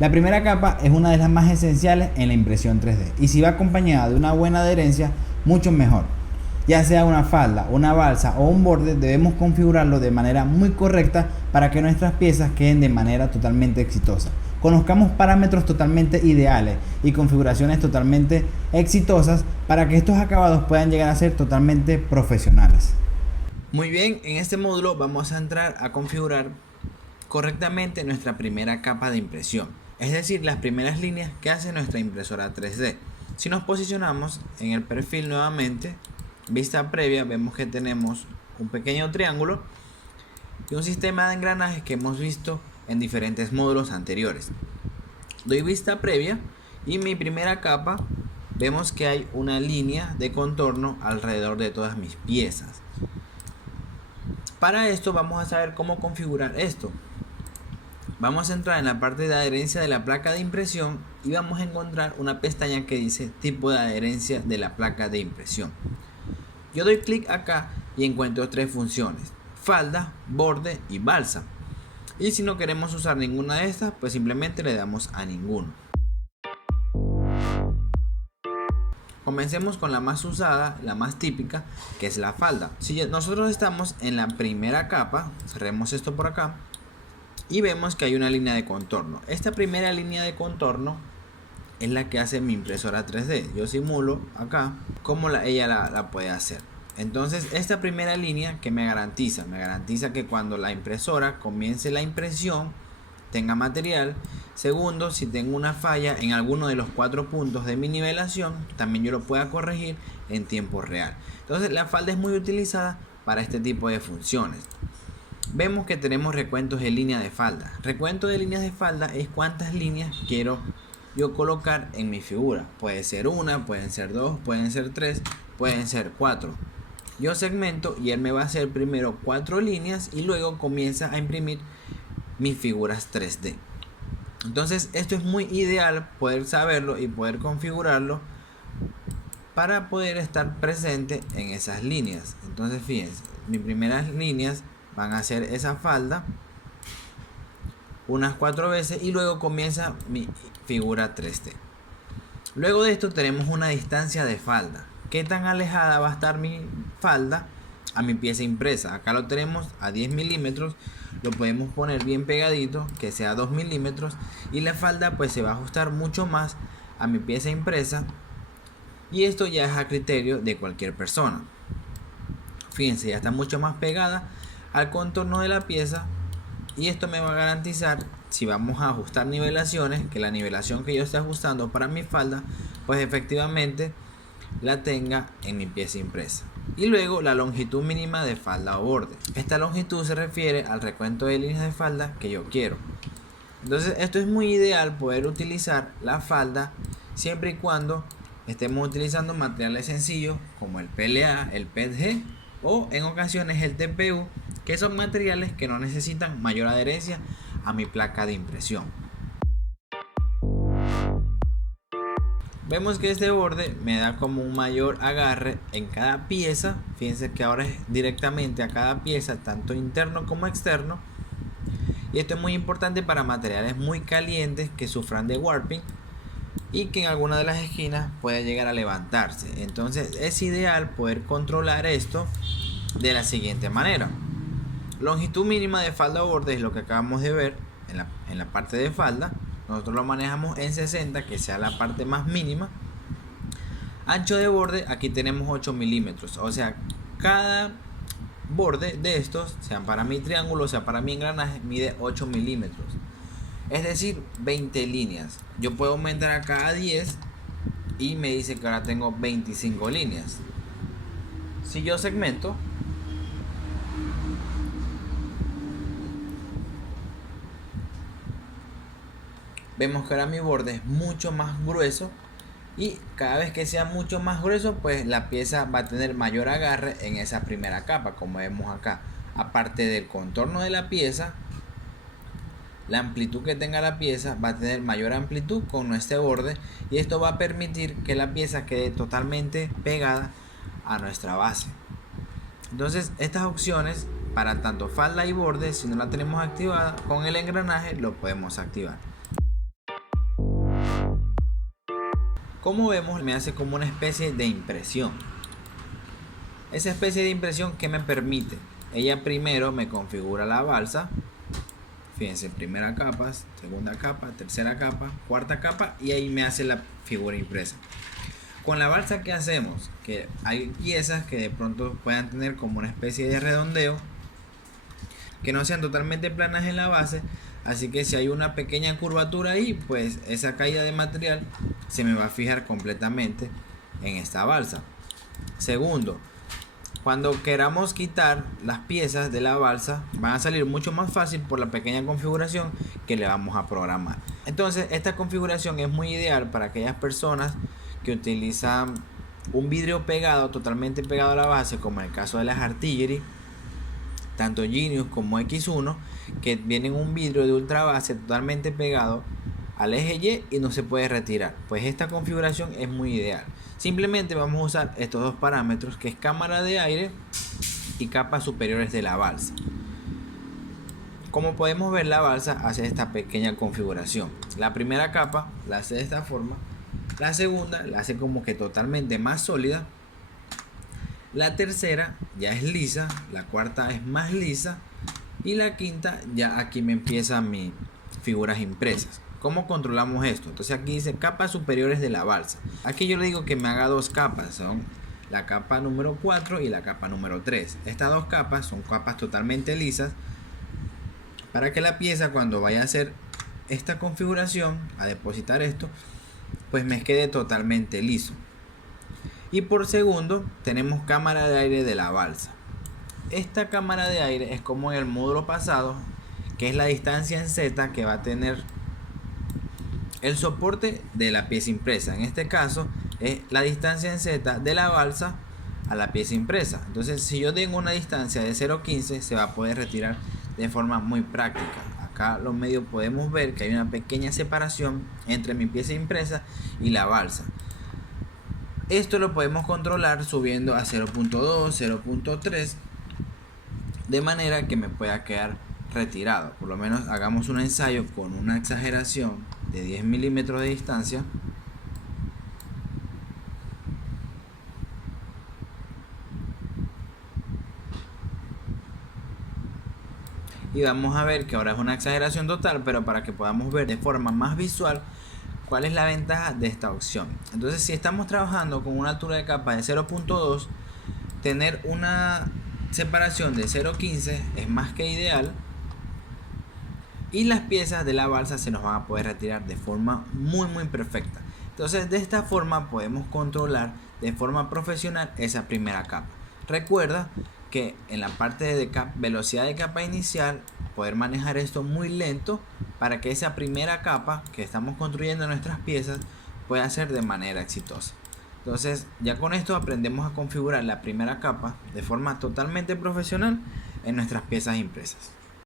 La primera capa es una de las más esenciales en la impresión 3D y si va acompañada de una buena adherencia, mucho mejor. Ya sea una falda, una balsa o un borde, debemos configurarlo de manera muy correcta para que nuestras piezas queden de manera totalmente exitosa. Conozcamos parámetros totalmente ideales y configuraciones totalmente exitosas para que estos acabados puedan llegar a ser totalmente profesionales. Muy bien, en este módulo vamos a entrar a configurar correctamente nuestra primera capa de impresión, es decir, las primeras líneas que hace nuestra impresora 3D. Si nos posicionamos en el perfil nuevamente, vista previa, vemos que tenemos un pequeño triángulo y un sistema de engranajes que hemos visto en diferentes módulos anteriores. Doy vista previa y en mi primera capa vemos que hay una línea de contorno alrededor de todas mis piezas. Para esto vamos a saber cómo configurar esto. Vamos a entrar en la parte de adherencia de la placa de impresión y vamos a encontrar una pestaña que dice tipo de adherencia de la placa de impresión. Yo doy clic acá y encuentro tres funciones: falda, borde y balsa. Y si no queremos usar ninguna de estas, pues simplemente le damos a ninguno. Comencemos con la más usada, la más típica, que es la falda. Si nosotros estamos en la primera capa, cerremos esto por acá y vemos que hay una línea de contorno. Esta primera línea de contorno es la que hace mi impresora 3D. Yo simulo acá cómo ella la puede hacer. Entonces esta primera línea que me garantiza que cuando la impresora comience la impresión tenga material. Segundo, si tengo una falla en alguno de los 4 puntos de mi nivelación, también yo lo pueda corregir en tiempo real. Entonces la falda es muy utilizada para este tipo de funciones. Vemos que tenemos recuentos de línea de falda. Recuento de líneas de falda es cuántas líneas quiero yo colocar en mi figura. Puede ser una, pueden ser dos, pueden ser tres, pueden ser cuatro. Yo segmento y él me va a hacer primero 4 líneas y luego comienza a imprimir mis figuras 3D. Entonces esto es muy ideal poder saberlo y poder configurarlo para poder estar presente en esas líneas. Entonces fíjense, mis primeras líneas van a ser esa falda unas 4 veces y luego comienza mi figura 3D. Luego de esto tenemos una distancia de falda. ¿Qué tan alejada va a estar mi falda a mi pieza impresa? Acá lo tenemos a 10 milímetros. Lo podemos poner bien pegadito, que sea 2 milímetros, y la falda pues se va a ajustar mucho más a mi pieza impresa, y esto ya es a criterio de cualquier persona. Fíjense, ya está mucho más pegada al contorno de la pieza, y esto me va a garantizar, si vamos a ajustar nivelaciones, que la nivelación que yo esté ajustando para mi falda pues efectivamente la tenga en mi pieza impresa. Y luego la longitud mínima de falda o borde. Esta longitud se refiere al recuento de líneas de falda que yo quiero. Entonces esto es muy ideal poder utilizar la falda siempre y cuando estemos utilizando materiales sencillos como el PLA, el PETG o en ocasiones el TPU, que son materiales que no necesitan mayor adherencia a mi placa de impresión. Vemos que este borde me da como un mayor agarre en cada pieza. Fíjense que ahora es directamente a cada pieza, tanto interno como externo. Y esto es muy importante para materiales muy calientes que sufran de warping y que en alguna de las esquinas pueda llegar a levantarse. Entonces es ideal poder controlar esto de la siguiente manera. Longitud mínima de falda o borde es lo que acabamos de ver en la parte de falda. Nosotros lo manejamos en 60, que sea la parte más mínima. Ancho de borde, aquí tenemos 8 milímetros. O sea, cada borde de estos, sean para mi triángulo, sea para mi engranaje, mide 8 milímetros. Es decir, 20 líneas. Yo puedo aumentar acá a 10 y me dice que ahora tengo 25 líneas. Si yo segmento, vemos que ahora mi borde es mucho más grueso, y cada vez que sea mucho más grueso pues la pieza va a tener mayor agarre en esa primera capa, como vemos acá. Aparte del contorno de la pieza, la amplitud que tenga la pieza va a tener mayor amplitud con este borde, y esto va a permitir que la pieza quede totalmente pegada a nuestra base. Entonces estas opciones para tanto falda y borde, si no la tenemos activada, con el engranaje lo podemos activar. Como vemos, me hace como una especie de impresión. Esa especie de impresión que me permite, ella primero me configura la balsa. Fíjense, primera capa, segunda capa, tercera capa, cuarta capa, y ahí me hace la figura impresa. Con la balsa, ¿qué hacemos? Que hay piezas que de pronto puedan tener como una especie de redondeo, que no sean totalmente planas en la base, así que si hay una pequeña curvatura ahí, pues esa caída de material se me va a fijar completamente en esta balsa. Segundo, cuando queramos quitar las piezas de la balsa, van a salir mucho más fácil por la pequeña configuración que le vamos a programar. Entonces, esta configuración es muy ideal para aquellas personas que utilizan un vidrio pegado, totalmente pegado a la base, como en el caso de las Artillery, tanto Genius como X1, que vienen un vidrio de ultra base totalmente pegado al eje Y y no se puede retirar. Pues esta configuración es muy ideal. Simplemente vamos a usar estos dos parámetros, que es cámara de aire y capas superiores de la balsa. Como podemos ver, la balsa hace esta pequeña configuración. La primera capa la hace de esta forma, la segunda la hace como que totalmente más sólida, la tercera ya es lisa, la cuarta es más lisa y la quinta ya aquí me empiezan mis figuras impresas. ¿Cómo controlamos esto? Entonces aquí dice capas superiores de la balsa. Aquí yo le digo que me haga dos capas, son la capa número 4 y la capa número 3. Estas dos capas son capas totalmente lisas, para que la pieza, cuando vaya a hacer esta configuración, a depositar esto, pues me quede totalmente liso. Y por segundo tenemos cámara de aire de la balsa. Esta cámara de aire es como en el módulo pasado, que es la distancia en Z que va a tener el soporte de la pieza impresa. En este caso es la distancia en Z de la balsa a la pieza impresa. Entonces, si yo tengo una distancia de 0,15, se va a poder retirar de forma muy práctica. Acá los medios podemos ver que hay una pequeña separación entre mi pieza impresa y la balsa. Esto lo podemos controlar subiendo a 0.2, 0.3, de manera que me pueda quedar retirado. Por lo menos hagamos un ensayo con una exageración de 10 milímetros de distancia. Y vamos a ver que ahora es una exageración total, pero para que podamos ver de forma más visual cuál es la ventaja de esta opción. Entonces, si estamos trabajando con una altura de capa de 0.2, tener una separación de 0.15 es más que ideal, y las piezas de la balsa se nos van a poder retirar de forma muy perfecta. Entonces, de esta forma podemos controlar de forma profesional esa primera capa. Recuerda que en la parte de velocidad de capa inicial, poder manejar esto muy lento para que esa primera capa que estamos construyendo nuestras piezas pueda ser de manera exitosa. Entonces, ya con esto aprendemos a configurar la primera capa de forma totalmente profesional en nuestras piezas impresas.